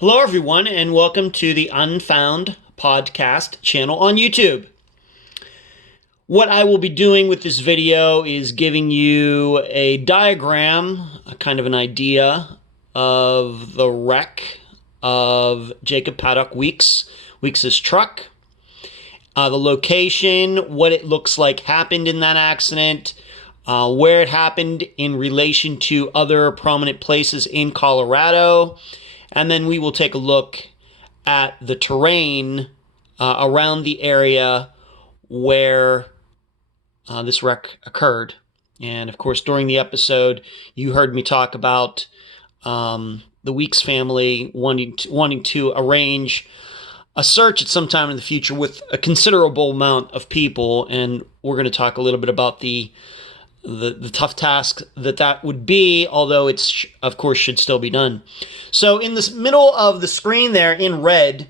Hello, everyone, and welcome to the Unfound podcast channel on YouTube. What I will be doing with this video is giving you a diagram, a kind of an idea of the wreck of Jacob Paddock-Weeks, Weeks' truck, the location, what it looks like happened in that accident, where it happened in relation to other prominent places in Colorado, and then we will take a look at the terrain around the area where this wreck occurred. And of course, during the episode, you heard me talk about the Weeks family wanting to arrange a search at some time in the future with a considerable amount of people. And we're going to talk a little bit about the tough task that would be, although it's, of course, should still be done. So in the middle of the screen there in red,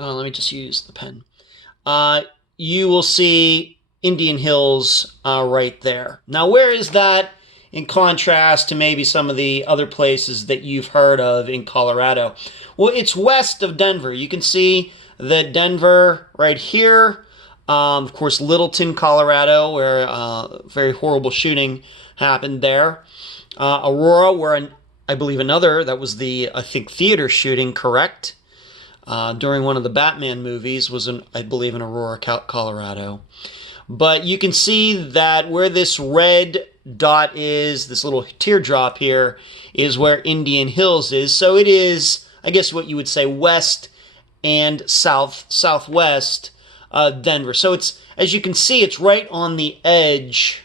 let me just use the pen, you will see Indian Hills right there. Now, where is that in contrast to maybe some of the other places that you've heard of in Colorado? Well, it's west of Denver. You can see that Denver right here. Of course, Littleton, Colorado, where very horrible shooting happened there. Aurora, where I believe another, that was the, I think, theater shooting, correct? During one of the Batman movies was, I believe, in Aurora, Colorado. But you can see that where this red dot is, this little teardrop here, is where Indian Hills is. So it is, I guess what you would say, west and southwest Denver. So it's, as you can see, it's right on the edge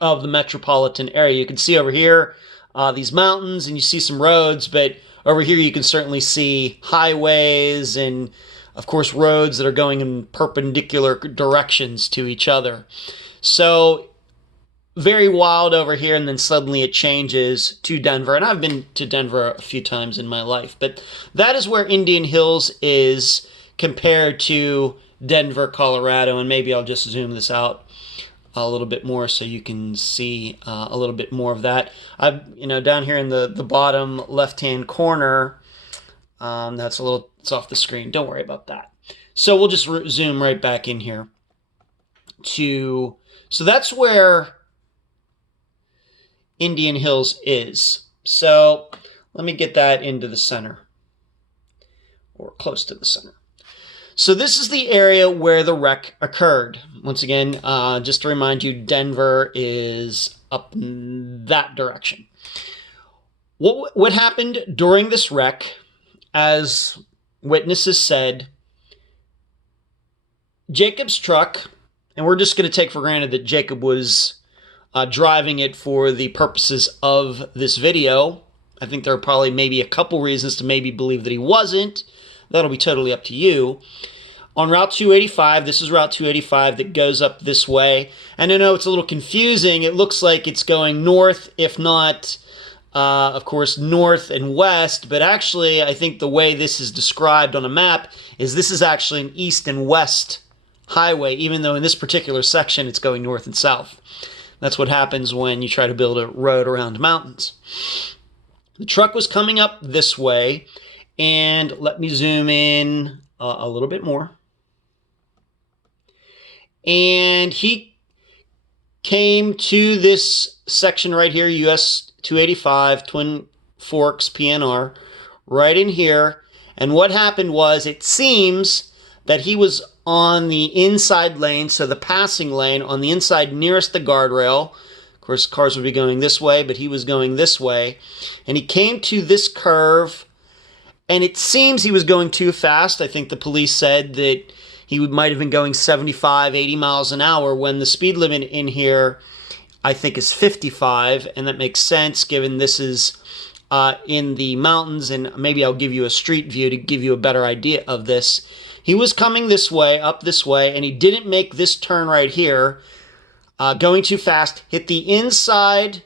of the metropolitan area. You can see over here these mountains, and you see some roads, but over here you can certainly see highways and, of course, roads that are going in perpendicular directions to each other. So very wild over here, and then suddenly it changes to Denver. And I've been to Denver a few times in my life, but that is where Indian Hills is compared to Denver, Colorado. And maybe I'll just zoom this out a little bit more so you can see a little bit more of that. Down here in the bottom left-hand corner, it's off the screen. Don't worry about that. So we'll just zoom right back in here so that's where Indian Hills is. So let me get that into the center, or close to the center. So this is the area where the wreck occurred. Once again, just to remind you, Denver is up in that direction. What happened during this wreck, as witnesses said, Jacob's truck, and we're just going to take for granted that Jacob was driving it for the purposes of this video. I think there are probably maybe a couple reasons to maybe believe that he wasn't. That'll be totally up to you. On Route 285, this is Route 285 that goes up this way. And I know it's a little confusing. It looks like it's going north, if not, of course, north and west. But actually, I think the way this is described on a map is this is actually an east and west highway, even though in this particular section it's going north and south. That's what happens when you try to build a road around mountains. The truck was coming up this way. And let me zoom in a little bit more. And he came to this section right here, US 285, Twin Forks, PNR, right in here. And what happened was, it seems that he was on the inside lane, so the passing lane on the inside nearest the guardrail. Of course, cars would be going this way, but he was going this way. And he came to this curve, and it seems he was going too fast. I think the police said that he might have been going 75, 80 miles an hour when the speed limit in here, I think, is 55. And that makes sense given this is in the mountains. And maybe I'll give you a street view to give you a better idea of this. He was coming this way, up this way, and he didn't make this turn right here. Going too fast, hit the inside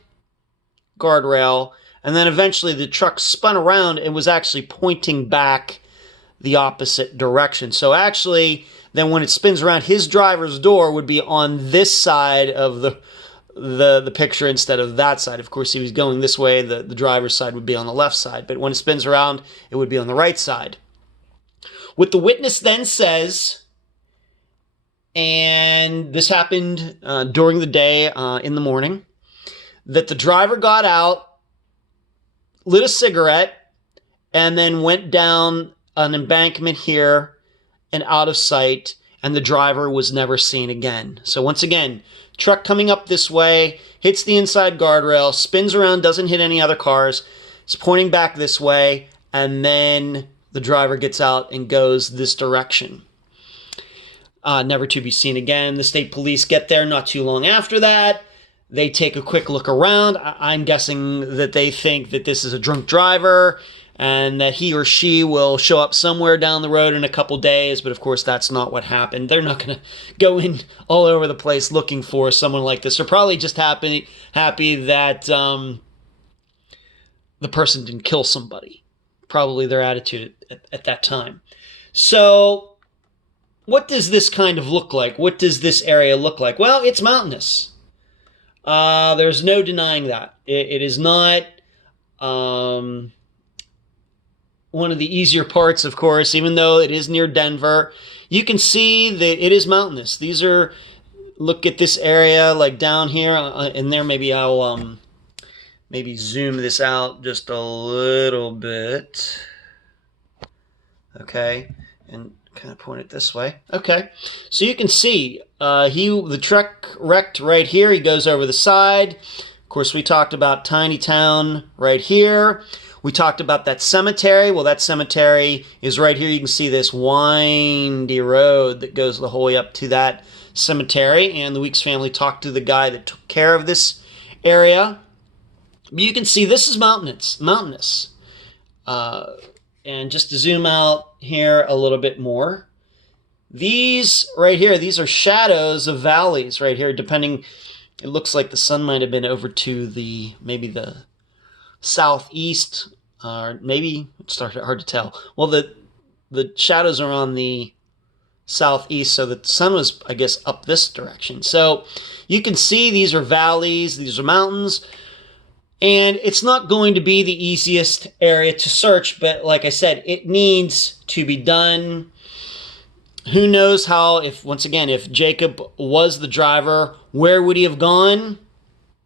guardrail, and then eventually the truck spun around and was actually pointing back the opposite direction. So actually, then when it spins around, his driver's door would be on this side of the picture instead of that side. Of course, he was going this way. The driver's side would be on the left side. But when it spins around, it would be on the right side. What the witness then says, and this happened during the day in the morning, that the driver got out, lit a cigarette, and then went down an embankment here and out of sight, and the driver was never seen again. So once again, truck coming up this way, hits the inside guardrail, spins around, doesn't hit any other cars, it's pointing back this way, and then the driver gets out and goes this direction. Never to be seen again. The state police get there not too long after that. They take a quick look around. I'm guessing that they think that this is a drunk driver and that he or she will show up somewhere down the road in a couple days. But of course, that's not what happened. They're not going to go in all over the place looking for someone like this. They're probably just happy that the person didn't kill somebody. Probably their attitude at that time. So what does this kind of look like? What does this area look like? Well, it's mountainous. There's no denying that. It is not one of the easier parts, of course, even though it is near Denver. You can see that it is mountainous. These are, look at this area like down here and there. Maybe I'll maybe zoom this out just a little bit. Okay, and kind of point it this way. Okay, so you can see the truck wrecked right here. He goes over the side. Of course, we talked about tiny town right here. We talked about that cemetery. Well, that cemetery is right here. You can see this windy road that goes the whole way up to that cemetery. And the Weeks family talked to the guy that took care of this area. But you can see this is mountainous. And just to zoom out here a little bit more, these right here, these are shadows of valleys right here, depending. It looks like the sun might have been over to maybe the southeast, or maybe it's hard to tell. Well, the shadows are on the southeast, so the sun was, I guess, up this direction. So you can see these are valleys, these are mountains. And it's not going to be the easiest area to search, but like I said, it needs to be done. Who knows how, once again, if Jacob was the driver, where would he have gone?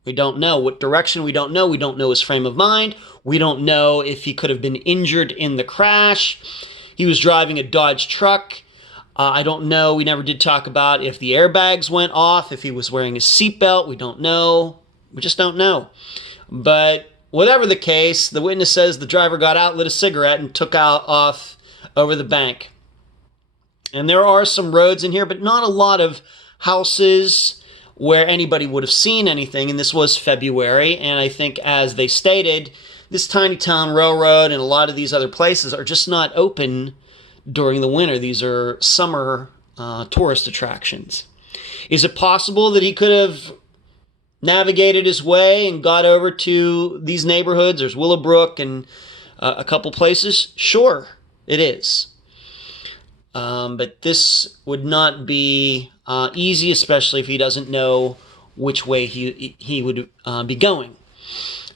We don't know. What direction? We don't know. We don't know his frame of mind. We don't know if he could have been injured in the crash. He was driving a Dodge truck. I don't know. We never did talk about if the airbags went off, if he was wearing a seatbelt. We don't know. We just don't know. But whatever the case, the witness says the driver got out, lit a cigarette, and took off over the bank. And there are some roads in here, but not a lot of houses where anybody would have seen anything. And this was February. And I think, as they stated, this tiny town railroad and a lot of these other places are just not open during the winter. These are summer tourist attractions. Is it possible that he could have navigated his way and got over to these neighborhoods? There's Willowbrook and a couple places. Sure, it is. But this would not be easy, especially if he doesn't know which way he would be going.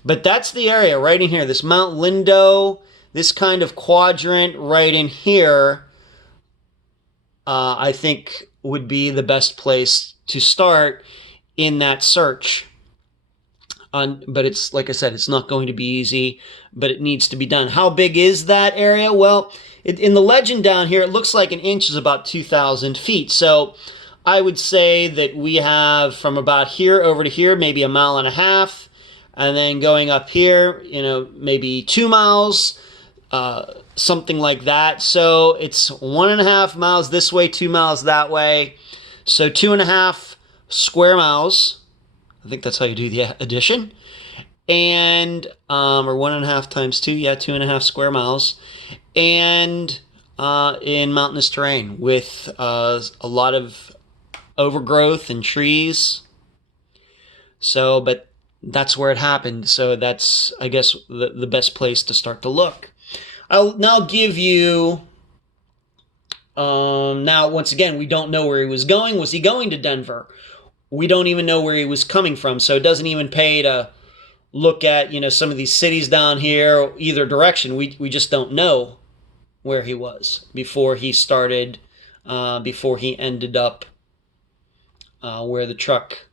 But that's the area right in here. This Mount Lindo, this kind of quadrant right in here, I think would be the best place to start in that search. But it's, like I said, it's not going to be easy, but it needs to be done. How big is that area? Well, in the legend down here, it looks like an inch is about 2,000 feet. So I would say that we have from about here over to here, maybe 1.5 miles, and then going up here, maybe 2 miles, something like that. So it's 1.5 miles this way, 2 miles that way. So 2.5 square miles. I think that's how you do the addition. And, or 1.5 times 2, 2.5 square miles. And in mountainous terrain with a lot of overgrowth and trees. So, but that's where it happened. So that's, I guess, the best place to start to look. I'll now give you, now, once again, we don't know where he was going. Was he going to Denver? we don't even know where he was coming from. So it doesn't even pay to look at, you know, some of these cities down here, either direction. We just don't know where he was before he started, before he ended up where the truck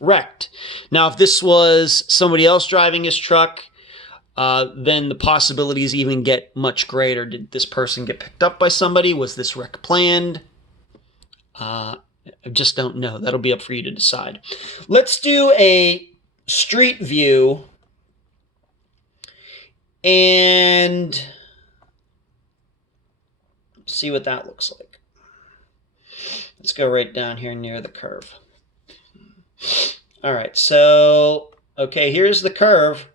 wrecked. Now, if this was somebody else driving his truck, then the possibilities even get much greater. Did this person get picked up by somebody? Was this wreck planned? I just don't know. That'll be up for you to decide. Let's do a street view and see what that looks like. Let's go right down here near the curve. All right, so, okay, here's the curve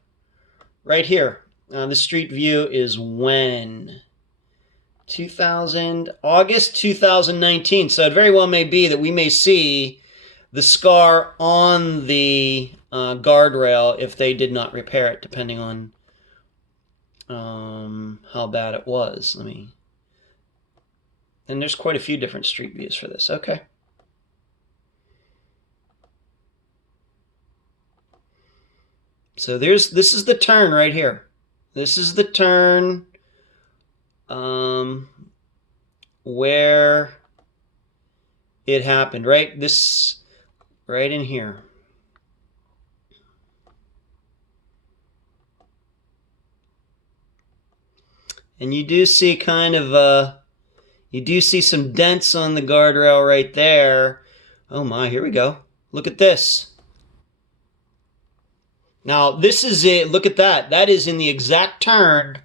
right here. The street view is when? August 2019. So it very well may be that we may see the scar on the guardrail if they did not repair it, depending on how bad it was. And there's quite a few different street views for this. Okay. So this is the turn right here. This is the turn where it happened, right? Right in here. And you do see kind of, you do see some dents on the guardrail right there. Oh my, here we go. Look at this. Now, this is it. Look at that. That is in the exact turn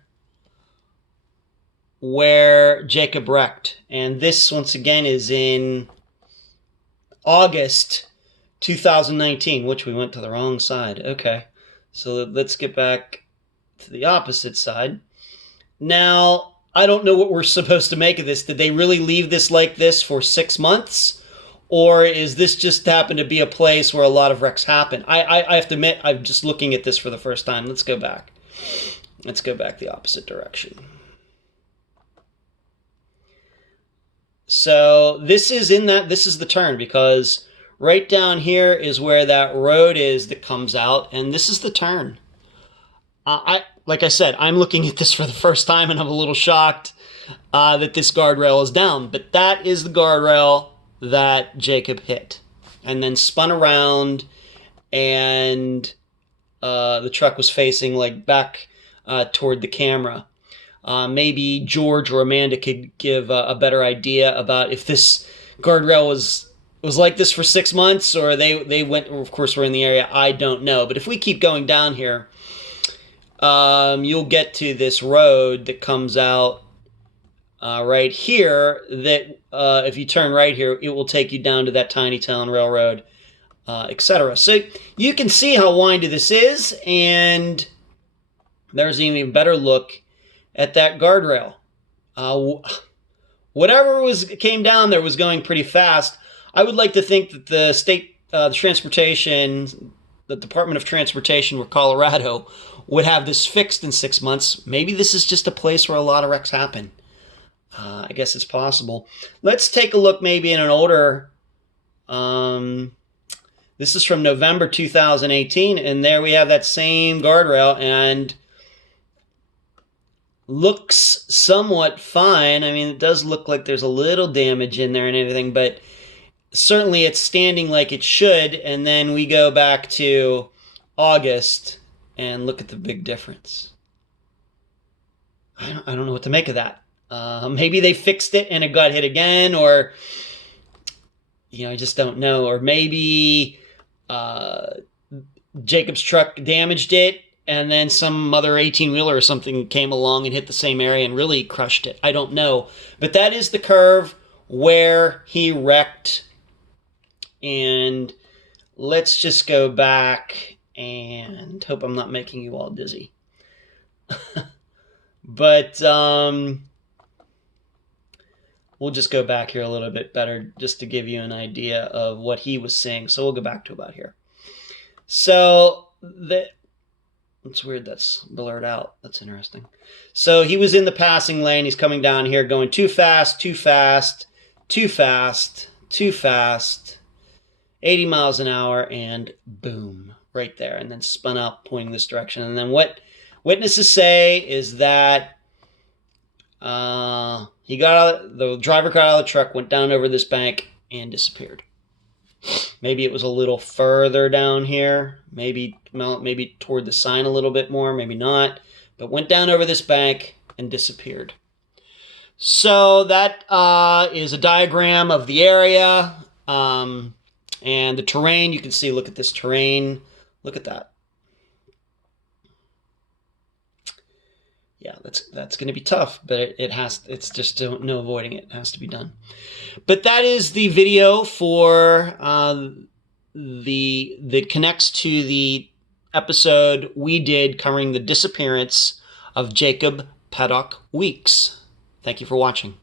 where Jacob wrecked. And this, once again, is in August 2019, which we went to the wrong side. Okay, so let's get back to the opposite side. Now, I don't know what we're supposed to make of this. Did they really leave this like this for 6 months? Or is this just happened to be a place where a lot of wrecks happen? I have to admit, I'm just looking at this for the first time. Let's go back. Let's go back the opposite direction. So this is the turn, because right down here is where that road is that comes out, and this is the turn. Like I said, I'm looking at this for the first time, and I'm a little shocked that this guardrail is down. But that is the guardrail that Jacob hit, and then spun around, and the truck was facing like back toward the camera. Maybe George or Amanda could give a better idea about if this guardrail was like this for 6 months, or they went, of course, we're in the area. I don't know. But if we keep going down here, you'll get to this road that comes out right here, that if you turn right here, it will take you down to that Tiny Town Railroad, etc. So you can see how windy this is, and there's an even better look at that guardrail. Whatever came down there was going pretty fast. I would like to think that the state transportation, the Department of Transportation for Colorado, would have this fixed in 6 months. Maybe this is just a place where a lot of wrecks happen. I guess it's possible. Let's take a look maybe in an older... this is from November 2018, and there we have that same guardrail, and looks somewhat fine. I mean, it does look like there's a little damage in there and everything, but certainly it's standing like it should. And then we go back to August and look at the big difference. I don't know what to make of that. Maybe they fixed it and it got hit again, or, you know, I just don't know. Or maybe Jacob's truck damaged it, and then some other 18-wheeler or something came along and hit the same area and really crushed it. I don't know. But that is the curve where he wrecked. And let's just go back and hope I'm not making you all dizzy. But we'll just go back here a little bit better just to give you an idea of what he was saying. So we'll go back to about here. So it's weird that's blurred out. That's interesting. So he was in the passing lane. He's coming down here going too fast, too fast, too fast, too fast. 80 miles an hour, and boom, right there, and then spun out pointing this direction. And then what witnesses say is that the driver got out of the truck, went down over this bank, and disappeared. Maybe it was a little further down here, maybe toward the sign a little bit more, maybe not, but went down over this bank and disappeared. So that is a diagram of the area and the terrain. You can see, look at this terrain. Look at that. Yeah, that's going to be tough, but it's just no avoiding it. It has to be done. But that is the video for that connects to the episode we did covering the disappearance of Jacob Paddock-Weeks. Thank you for watching.